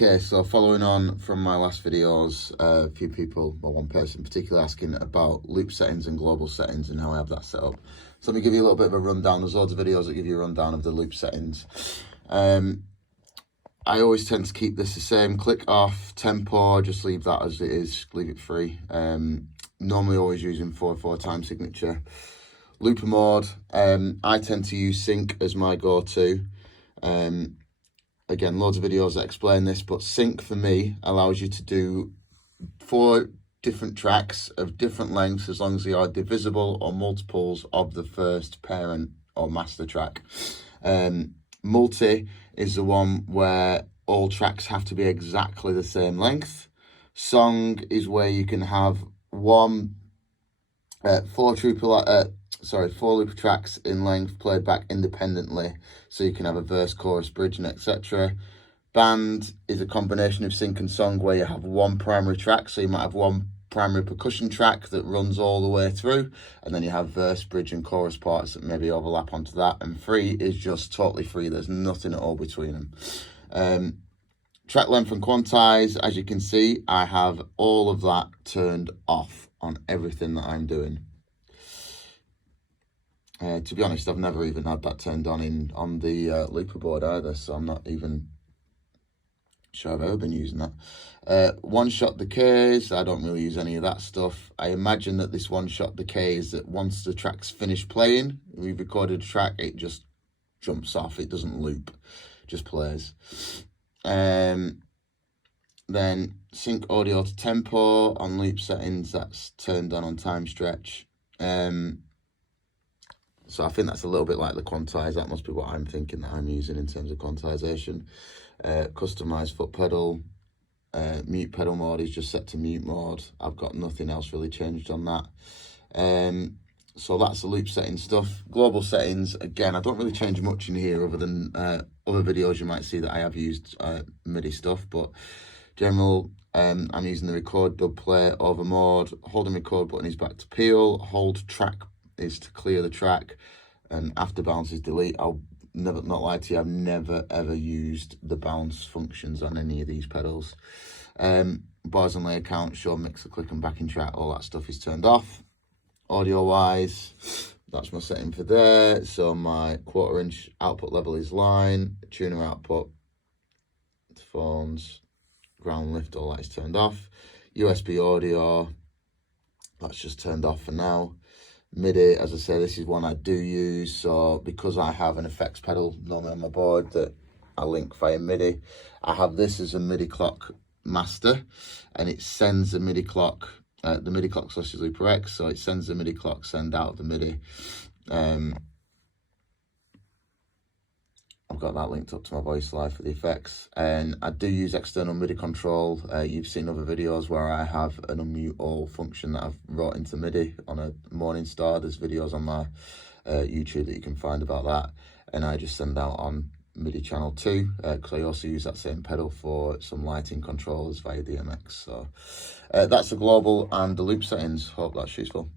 Okay, so following on from my last videos, a few people, well, one person in particular, asking about loop settings and global settings and how I have that set up. So let me give you a little bit of a rundown. There's loads of videos that give you a rundown of the loop settings. I always tend to keep this the same. Click off, tempo, just leave that as it is, leave it free. Normally always using 4/4 time signature. Looper mode, I tend to use sync as my go-to. Again, loads of videos that explain this, but sync for me allows you to do 4 different tracks of different lengths as long as they are divisible or multiples of the first parent or master track. Multi is the one where all tracks have to be exactly the same length. Song is where you can have 4 loop tracks in length played back independently, so you can have a verse, chorus, bridge, and etc. Band is a combination of sync and song where you have one primary track, so you might have one primary percussion track that runs all the way through, and then you have verse, bridge, and chorus parts that maybe overlap onto that. And free is just totally free, there's nothing at all between them. Track length and quantize, as you can see, I have all of that turned off on everything that I'm doing. To be honest, I've never even had that turned on the looper board either, so I'm not even sure I've ever been using that. One-shot decays, I don't really use any of that stuff. I imagine that this one-shot decay is that once the track's finished playing, we've recorded a track, it just jumps off, it doesn't loop, just plays. Then sync audio to tempo on loop settings, that's turned on time stretch. So I think that's a little bit like the quantize. That must be what I'm thinking that I'm using in terms of quantization. Customize foot pedal. Mute pedal mode is just set to mute mode. I've got nothing else really changed on that. So that's the loop setting stuff. Global settings, again, I don't really change much in here other than other videos you might see that I have used MIDI stuff, but general, I'm using the record, dub, play, over mode. Holding record button is back to peel. Hold track is to clear the track, and after bounce is delete. I'll never, not lie to you, I've never ever used the bounce functions on any of these pedals. Bars and layer count, show mixer, click and backing track, all that stuff is turned off. Audio wise, that's my setting for there. So my 1/4 inch output level is line, tuner output, phones, ground lift, all that is turned off. USB audio, that's just turned off for now. MIDI, as I say, this is one I do use, so because I have an effects pedal normally on my board that I link via MIDI, I have this as a MIDI clock master, and it sends the MIDI clock, the MIDI clock / Looper X, so it sends the MIDI clock send out of the MIDI. I've got that linked up to my voice live for the effects, and I do use external MIDI control. You've seen other videos where I have an unmute all function that I've brought into MIDI on a Morningstar. There's videos on my YouTube that you can find about that, and I just send out on MIDI channel 2 because I also use that same pedal for some lighting controls via DMX. So that's the global and the loop settings. Hope that's useful.